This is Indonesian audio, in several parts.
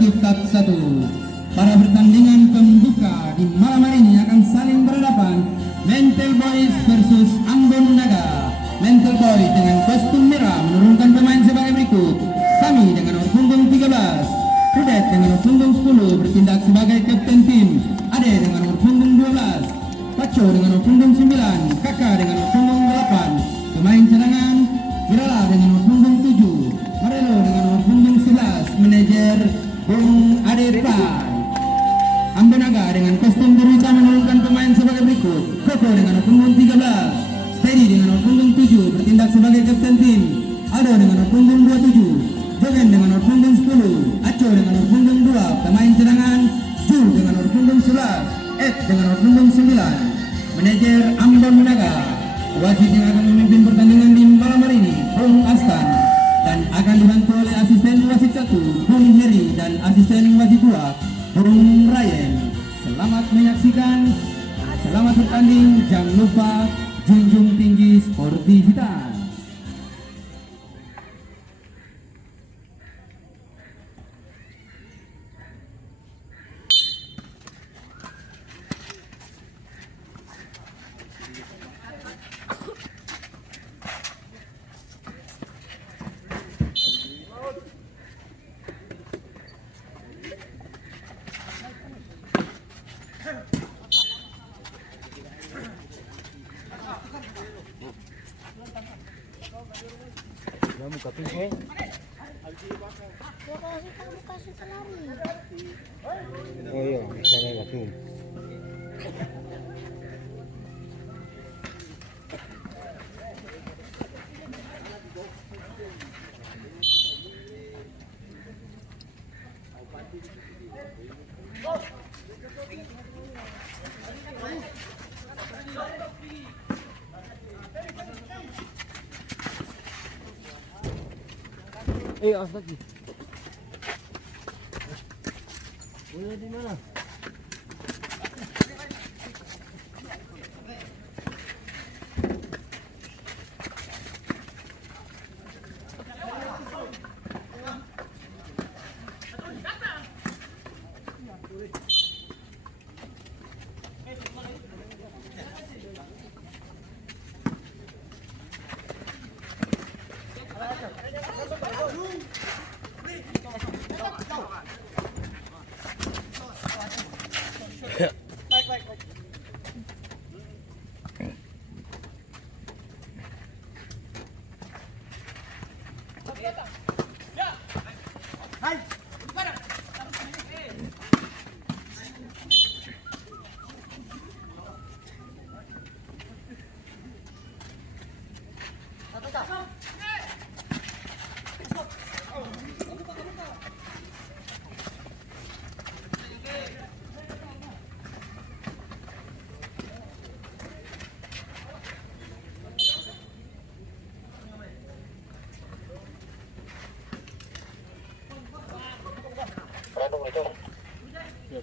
Baskip Cup 1. Pada pertandingan pembuka di malam hari ini akan saling berhadapan Mental Boys versus Ambon Naga. Mental Boys dengan kostum merah menurunkan pemain sebagai berikut: Sami dengan nomor punggung 13, Rudet dengan nomor punggung 10 bertindak sebagai kapten tim, Ade dengan nomor punggung 12, Paco dengan nomor punggung 9, Kakak dengan nomor punggung 8, pemain cadangan Wirala dengan nomor punggung 7, Marelo dengan nomor punggung 11, manajer Bung Ade Pai. Ambon Naga dengan kostum biru hitam menurunkan pemain sebagai berikut: Koko dengan nomor punggung 13, Steady dengan nomor punggung 7 bertindak sebagai kapten tim, Aldo dengan nomor punggung 27, Jogen dengan nomor punggung 10, Aco dengan nomor punggung 2, pemain cadangan Jul dengan nomor punggung 11, Ed dengan nomor punggung 9, manajer Ambon Naga. Wasit yang akan memimpin pertandingan di malam hari ini Bung Astan, dan akan dibantu oleh asisten wasit 1 Bung Heri dan asisten wasit 2 Bung Ryan. Selamat menyaksikan, selamat bertanding, jangan lupa junjung tinggi sportivitas. Kamu kaping ko eh. Oh iya, bisa na kaping. Lagi. Udah di mana?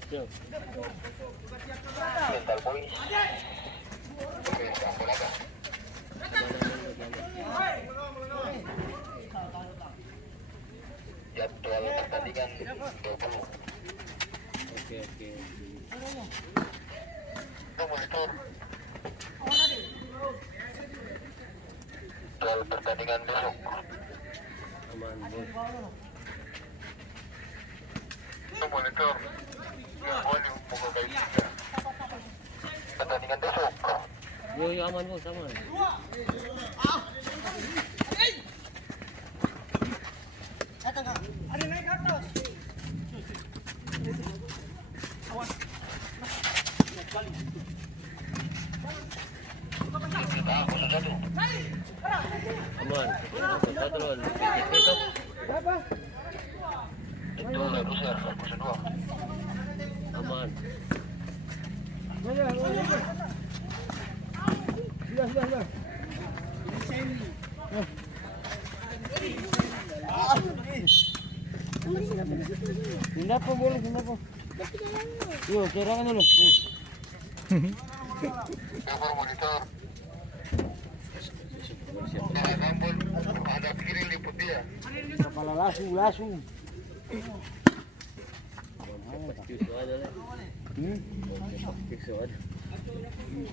Siap. Mental Boys. Jadwal pertandingan 20. Oke. Monitor. Jadwal pertandingan besok. Aman, bos. Monitor. Boleh buka kayak gitu. Pertandingan besok. Yo aman bos, aman. Ada naik ke atas. Awas. Aman. Satu loh. Besok. Berapa? Itu Rusia 2. Aman. Sudah. Pindah po boleh, pindah po. Yo, kailangan dulu. Cover monitor. Nah, Rambol ada kiri liput dia. Kepala lasu. mas Joshua ada lah. Joshua ada.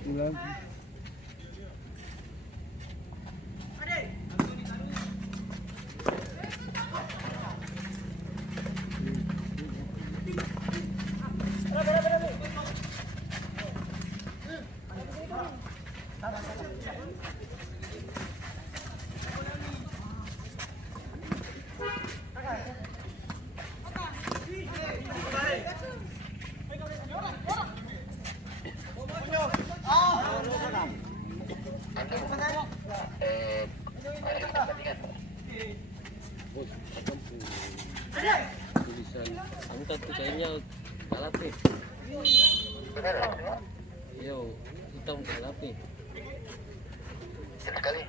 Ulang. Bos, akan tulisan angkat tuh kayaknya galap nih. Benar ya? Yo, hitam galap nih. Sekali.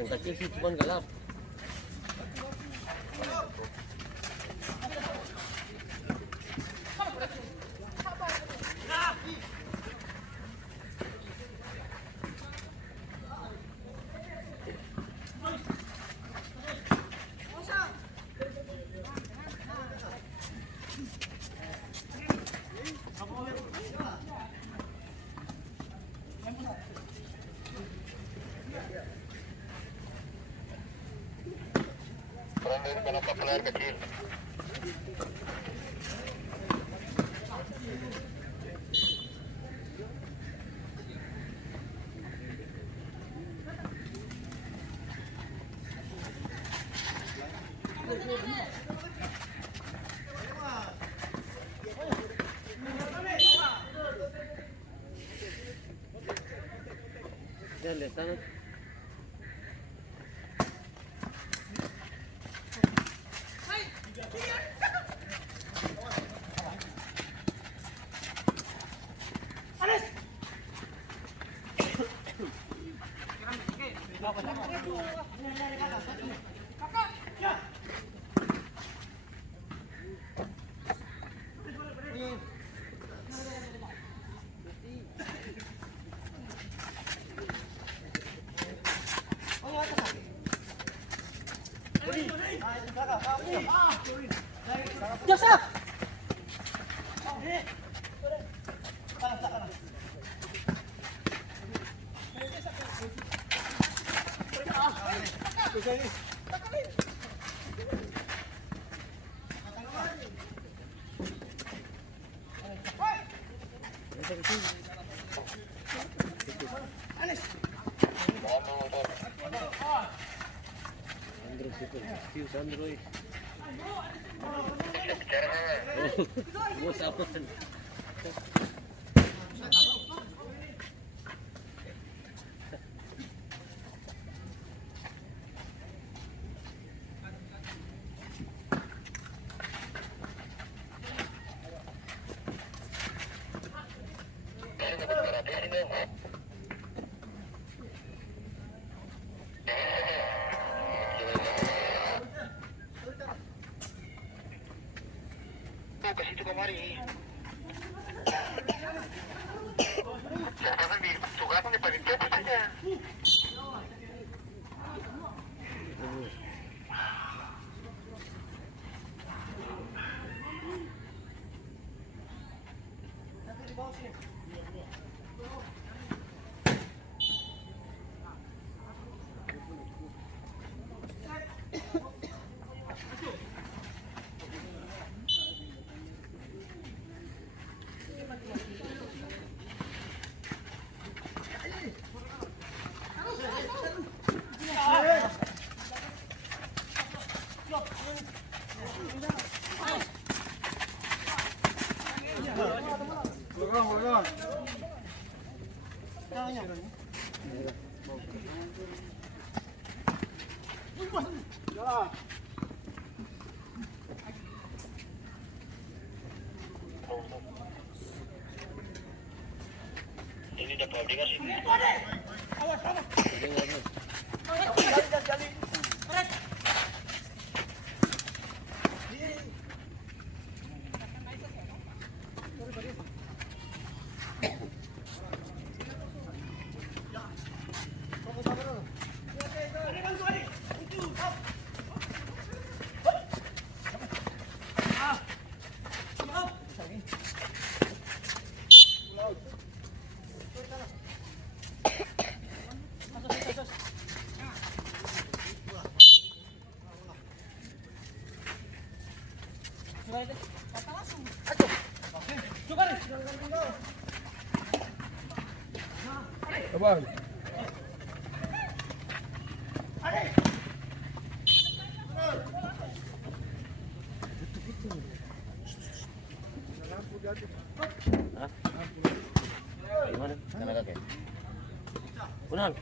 Yang kecil sih cuman galap. Kurang dari kenapa pelayar kecil? Jangan lihat sana. Sandro situ, Steve Sandro. Bos apa? Ke situ kemari. Jangan ditugaskan di panitia itu saja. Ini dapat dikasih. Abang. Gimana? Kena kakek. Benar.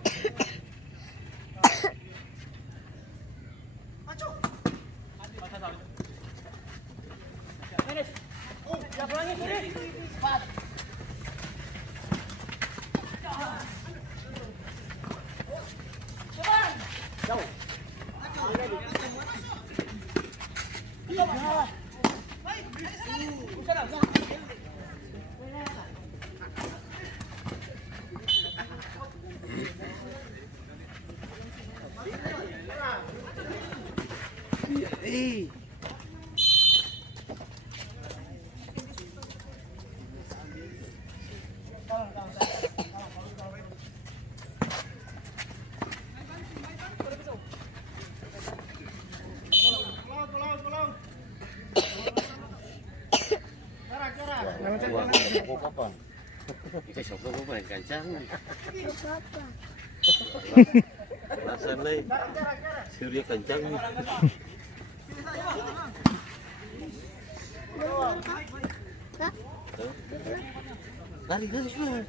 Wah, kapan? Besok aku main kancang. Perasaan nih, Surya kencang nih. Lari cepat.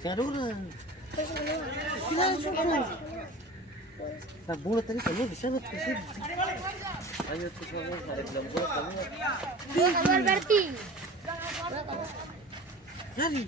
Saya ada orang. Nah, bola tadi kamu bisa nggak ke sini? Ayo terus kamu ada dalam bola kamu. Kabar berarti. Lari.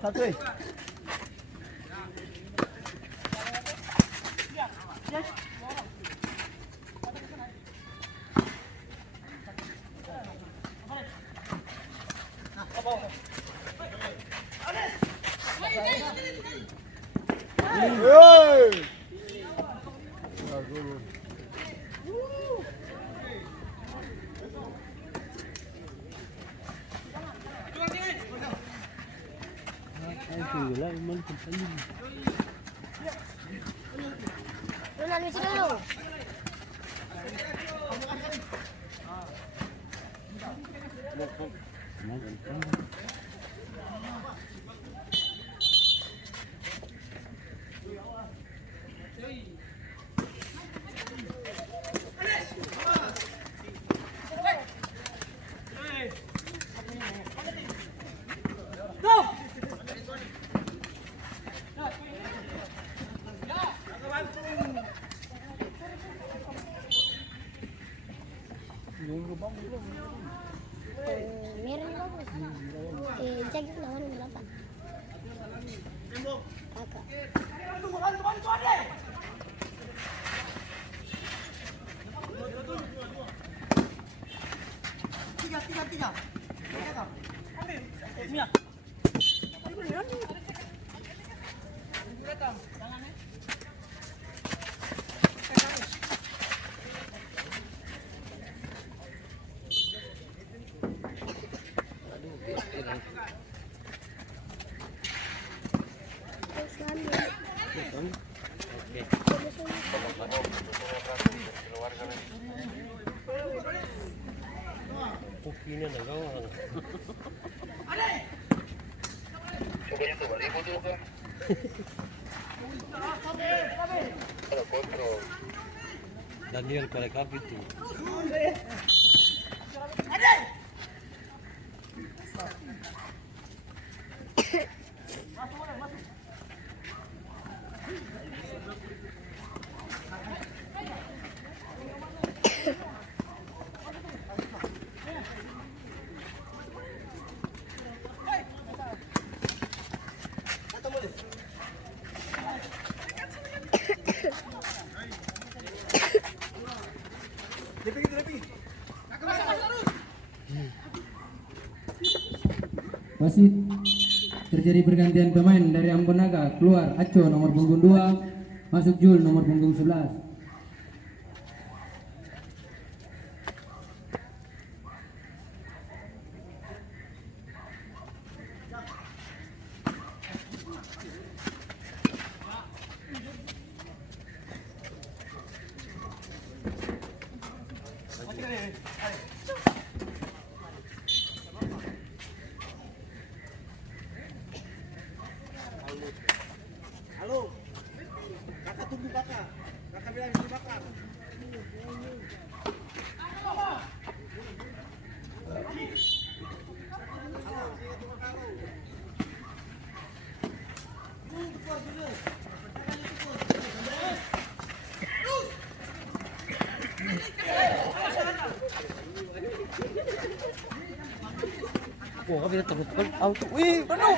Satu. Hey! Lunan misi dulu. Merah bagus. Jaga lawan berapa? Kakak. Tiga. Pukinya nggak orang. Cobanya tuh balik dulu kan. Kalau kontrol. Daniel Parekap itu. Wasit, terjadi pergantian pemain dari Ambon Naga. Keluar Aco nomor punggung 2, masuk Jul nomor punggung 11. Wah, kami terus kan auto. Wih, penuh.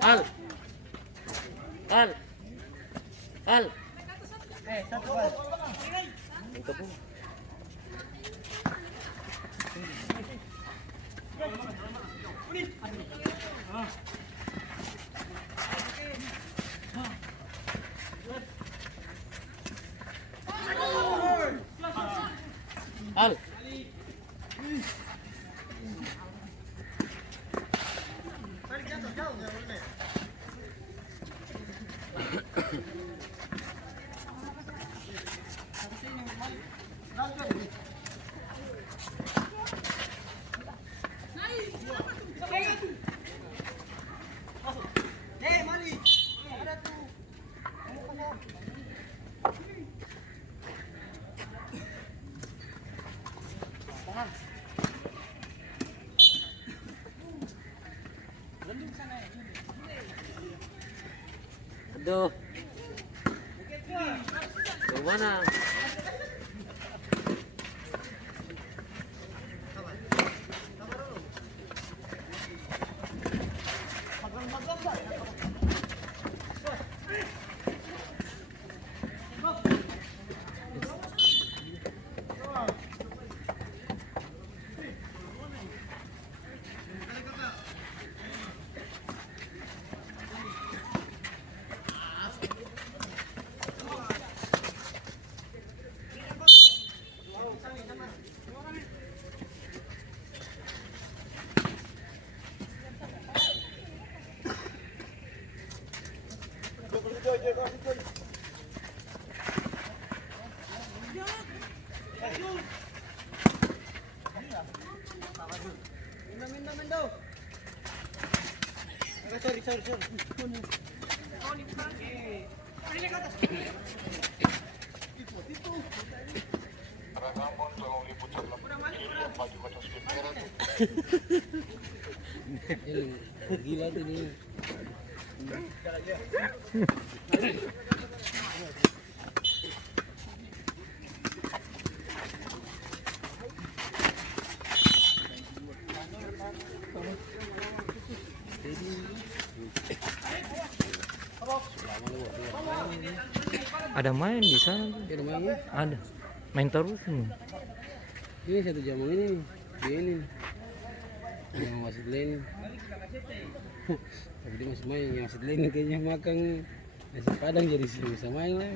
Al. Al. Al. Satu bal. Ito po. Al. Aduh. Mana? Gila tuh ini. Ada main di sana. Ada mainnya. Ada. Main terus ini. Ini satu jam ini dia ini yang wasit lain. Tapi dia masih main, yang wasit lain kayaknya makan nasi padang jadi bisa main lah.